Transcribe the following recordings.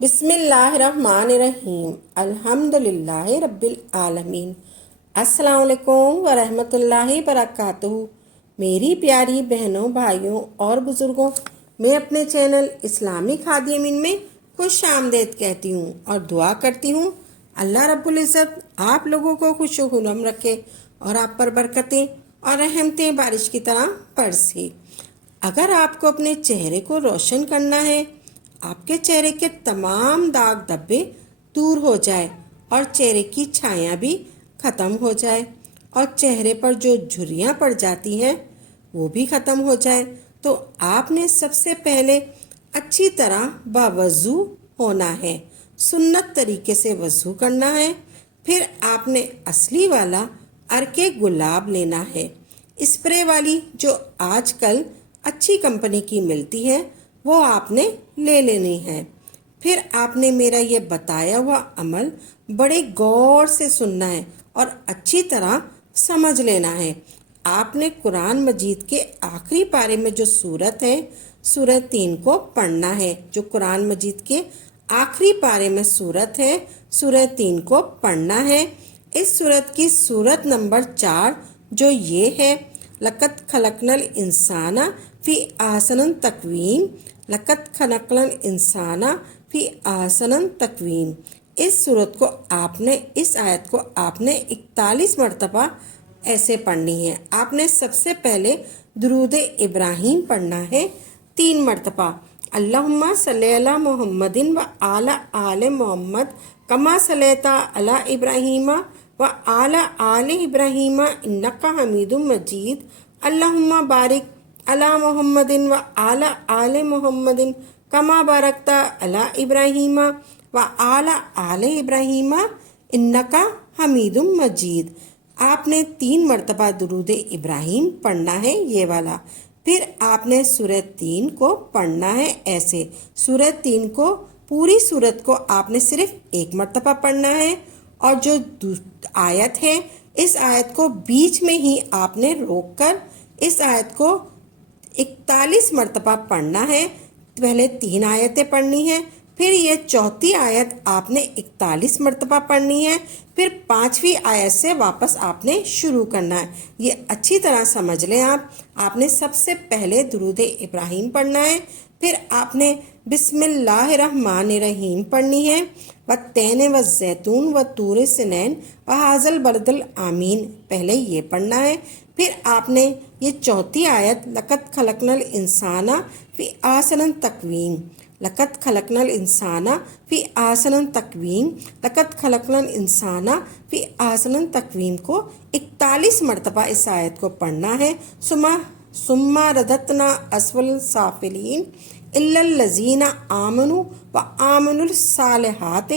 بسم اللہ الرحمن الرحیم الحمدللہ رب العالمین۔ السلام علیکم ورحمۃ اللہ وبرکاتہ۔ میری پیاری بہنوں، بھائیوں اور بزرگوں، میں اپنے چینل اسلامی ہادی امین میں خوش آمدید کہتی ہوں اور دعا کرتی ہوں اللہ رب العزت آپ لوگوں کو خوش و خرم رکھے اور آپ پر برکتیں اور رحمتیں بارش کی طرح برسے۔ اگر آپ کو اپنے چہرے کو روشن کرنا ہے، آپ کے چہرے کے تمام داغ دھبے دور ہو جائے اور چہرے کی چھایاں بھی ختم ہو جائے اور چہرے پر جو جھریاں پڑ جاتی ہیں وہ بھی ختم ہو جائے، تو آپ نے سب سے پہلے اچھی طرح باوضو ہونا ہے، سنت طریقے سے وضو کرنا ہے۔ پھر آپ نے اصلی والا عرق گلاب لینا ہے، اسپرے والی جو آج کل اچھی کمپنی کی ملتی ہے وہ آپ نے لے لینی ہے۔ پھر آپ نے میرا یہ بتایا ہوا عمل بڑے غور سے سننا ہے اور اچھی طرح سمجھ لینا ہے۔ آپ نے قرآن مجید کے آخری پارے میں جو سورت ہے، سورہ 3 کو پڑھنا ہے۔ جو قرآن مجید کے آخری پارے میں سورت ہے، سورہ 3 کو پڑھنا ہے۔ اس سورت کی سورت نمبر 4 جو یہ ہے، لقد خلقنا الانسان فی احسن تقویم، لقد خلقنا الانسان فی احسن تقویم۔ اس سورت کو اس آیت کو آپ نے 41 مرتبہ ایسے پڑھنی ہے۔ آپ نے سب سے پہلے درود ابراہیم پڑھنا ہے 3 مرتبہ، اللہم صلی علی محمد و علی آل محمد کما صلیت علی ابراہیم و علی آل ابراہیم انکا حمید مجید، اللہم بارک علی محمد و علی آل محمد کما بارکت علی ابراہیم و علی آل ابراہیم انکا حمید مجید۔ آپ نے 3 مرتبہ درود ابراہیم پڑھنا ہے، یہ والا۔ پھر آپ نے سورہ 3 کو پڑھنا ہے ایسے، سورہ 3 کو پوری سورت کو آپ نے صرف 1 مرتبہ پڑھنا ہے، اور جو آیت ہے اس آیت کو بیچ میں ہی آپ نے روک کر اس آیت کو 41 مرتبہ پڑھنا ہے۔ پہلے 3 آیتیں پڑھنی ہیں، پھر یہ چوتھی آیت آپ نے 41 مرتبہ پڑھنی ہے، پھر 5ویں آیت سے واپس آپ نے شروع کرنا ہے۔ یہ اچھی طرح سمجھ لیں۔ آپ نے سب سے پہلے درود ابراہیم پڑھنا ہے، پھر آپ نے بسم اللہ الرحمن الرحیم پڑھنی ہے، والتین والزیتون والطور سنین وہذا البلد الامین، پہلے یہ پڑھنا ہے۔ پھر آپ نے یہ چوتھی آیت لقد خلقنا الانسان فی احسن تقویم، لقد خلقنا الانسان فی احسن تقویم، لقد خلقنا الانسان فی احسن تقویم کو 41 مرتبہ اس آیت کو پڑھنا ہے۔ ثم رددنا اسفل سافلین الا الذین آمنوا وعملوا الصالحات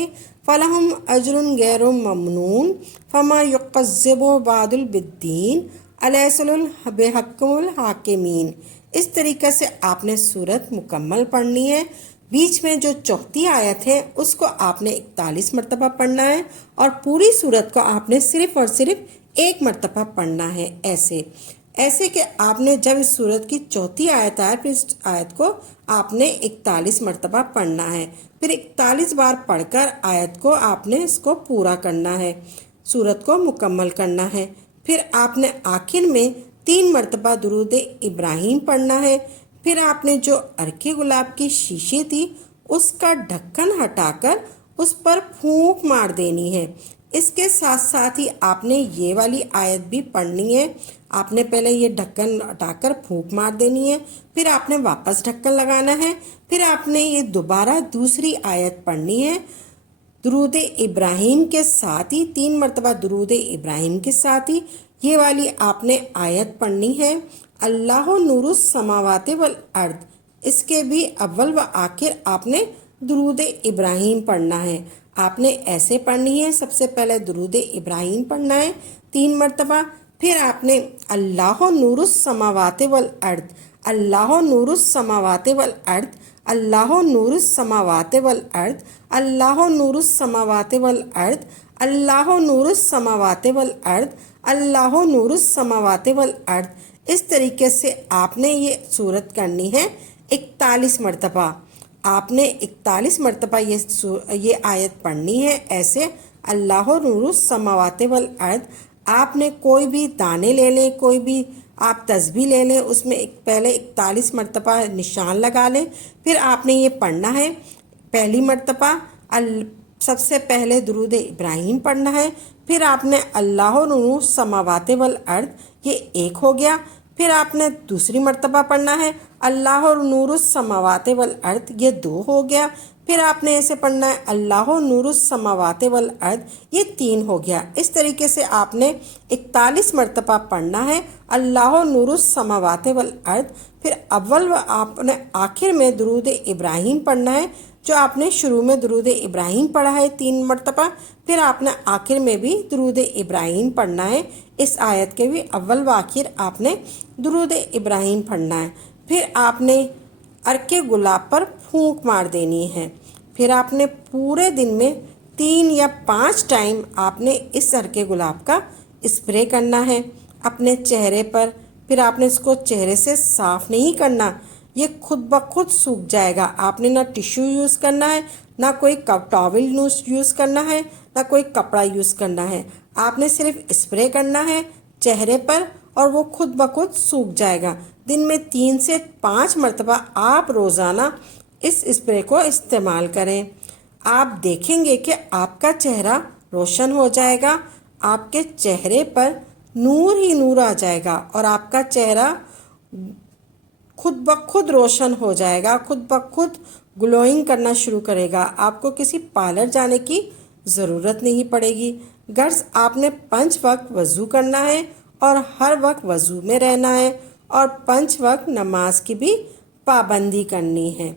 فلہم اجر غیر ممنون فما یکذبک بعد بالدین الیس اللہ بحکم الحاکمین۔ اس طریقے سے آپ نے سورت مکمل پڑھنی ہے۔ بیچ میں جو چوتھی آیت ہے اس کو آپ نے 41 مرتبہ پڑھنا ہے، اور پوری سورت کو آپ نے صرف اور صرف 1 مرتبہ پڑھنا ہے، ایسے کہ آپ نے جب اس سورت کی چوتھی آیت آئے پھر اس آیت کو آپ نے 41 مرتبہ پڑھنا ہے، پھر 41 بار پڑھ کر آیت کو آپ نے اس کو پورا کرنا ہے، سورت کو مکمل کرنا ہے۔ پھر آپ نے آخر میں 3 مرتبہ درود ابراہیم پڑھنا ہے۔ پھر آپ نے جو عرق گلاب کی شیشی تھی اس کا ڈھکن ہٹا کر اس پر پھونک مار دینی ہے۔ اس کے ساتھ ساتھ ہی آپ نے یہ والی آیت بھی پڑھنی ہے۔ آپ نے پہلے یہ ڈھکن ہٹا کر پھونک مار دینی ہے، پھر آپ نے واپس ڈھکن لگانا ہے، پھر آپ نے یہ دوبارہ دوسری آیت پڑھنی ہے درود ابراہیم کے ساتھ ہی، 3 مرتبہ درود ابراہیم کے ساتھ ہی یہ والی آپ نے آیت پڑھنی ہے، اللہ نور السماوات والارض۔ اس کے بھی اول و آخر آپ نے درود ابراہیم پڑھنا ہے۔ آپ نے ایسے پڑھنی ہے، سب سے پہلے درود ابراہیم پڑھنا ہے 3 مرتبہ، پھر آپ نے اللہ نور السماوات والارض، اللہ نور السماوات والارض، اللہ نور السماوات والارض، اللہ نور السماوات والارض، اللہ نور السماوات والارض، اللہ نور السماوات والارض۔ اس طریقے سے آپ نے یہ سورت کرنی ہے 41 مرتبہ۔ آپ نے 41 مرتبہ یہ آیت پڑھنی ہے۔ ایسے اللہ نور السماوات والارض، آپ نے کوئی بھی دانے لے لیں، کوئی بھی آپ تسبیح لے لیں، اس میں پہلے 41 مرتبہ نشان لگا لیں، پھر آپ نے یہ پڑھنا ہے۔ پہلی مرتبہ سب سے پہلے درود ابراہیم پڑھنا ہے، پھر آپ نے اللہ نور السماوات والارض، یہ ایک ہو گیا۔ پھر آپ نے دوسری مرتبہ پڑھنا ہے اللہ نور السماوات والارض، یہ 2 ہو گیا۔ پھر آپ نے ایسے پڑھنا ہے اللہ نور السماوات والارض، یہ 3 ہو گیا۔ اس طریقے سے آپ نے 41 مرتبہ پڑھنا ہے اللہ نور السماوات والارض۔ پھر آپ نے آخر میں درود ابراہیم پڑھنا ہے، جو آپ نے شروع میں درود ابراہیم پڑھا ہے 3 مرتبہ، پھر آپ نے آخر میں بھی درود ابراہیم پڑھنا ہے۔ اس آیت کے بھی اول و آخر آپ نے درود ابراہیم پڑھنا ہے۔ پھر آپ نے عرق گلاب پر پھونک مار دینی ہے۔ پھر آپ نے پورے دن میں 3 یا 5 ٹائم آپ نے اس عرق گلاب کا اسپرے کرنا ہے اپنے چہرے پر۔ پھر آپ نے اس کو چہرے سے صاف نہیں کرنا، یہ خود بخود سوکھ جائے گا۔ آپ نے نہ ٹیشو یوز کرنا ہے، نہ کوئی ٹاول یوز کرنا ہے، نہ کوئی کپڑا یوز کرنا ہے۔ آپ نے صرف اسپرے کرنا ہے چہرے پر اور وہ خود بخود سوکھ جائے گا۔ دن میں 3 سے 5 مرتبہ آپ روزانہ اس اسپرے کو استعمال کریں۔ آپ دیکھیں گے کہ آپ کا چہرہ روشن ہو جائے گا، آپ کے چہرے پر نور ہی نور آ جائے گا اور آپ کا چہرہ خود بخود روشن ہو جائے گا، خود بخود گلوئنگ کرنا شروع کرے گا۔ آپ کو کسی پارلر جانے کی ضرورت نہیں پڑے گی۔ غرض آپ نے 5 وقت وضو کرنا ہے اور ہر وقت وضو میں رہنا ہے اور 5 وقت نماز کی بھی پابندی کرنی ہے۔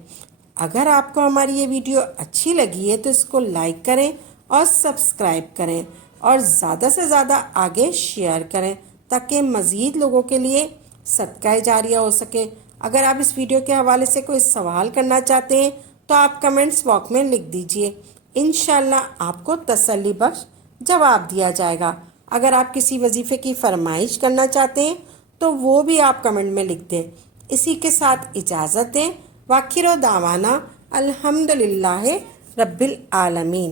اگر آپ کو ہماری یہ ویڈیو اچھی لگی ہے تو اس کو لائک کریں اور سبسکرائب کریں اور زیادہ سے زیادہ آگے شیئر کریں تاکہ مزید لوگوں کے لیے صدقہ جاریہ ہو سکے۔ اگر آپ اس ویڈیو کے حوالے سے کوئی سوال کرنا چاہتے ہیں تو آپ کمنٹس باکس میں لکھ دیجئے، انشاءاللہ آپ کو تسلی بخش جواب دیا جائے گا۔ اگر آپ کسی وظیفے کی فرمائش کرنا چاہتے ہیں تو وہ بھی آپ کمنٹ میں لکھ دیں۔ اسی کے ساتھ اجازت دیں، وآخر دعوانا الحمدللہ رب العالمین۔